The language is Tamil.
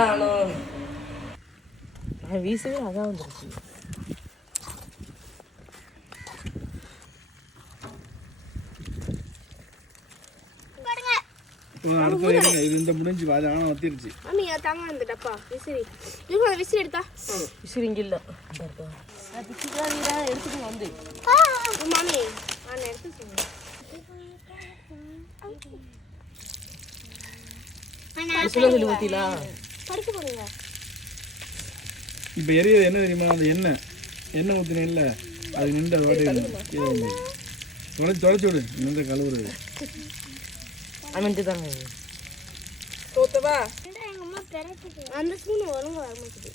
அதான் நான் வீசவே அதான் வந்துருச்சு. இது இந்த முடிஞ்சு பாரு ஆனா வத்திருச்சு. மாமி தாங்க அந்த டப்பா விசிறி. இங்க அந்த விசிறி எடுத்தா. விசிறி இங்க இல்ல. அது பிச்சிகாரியா எடுத்துட்டு வந்து. மாமி நான் எடுத்து சொன்னேன். விசில சொல்லி ஊத்திலா. படுத்து போடுங்க. இப்ப எரியது என்ன தெரியுமா? அந்த எண்ணெய் ஊத்தினே இல்ல. அது நின்ற வாடி தொலைச்சு விடு. நின்ற கழுவுறது. அமெண்ட் தாங்க. தோத்தவா? எங்க அம்மா பெரட்டுது. அந்த ஸ்பூன் ஒழுங்கா வர மாட்டேங்குது.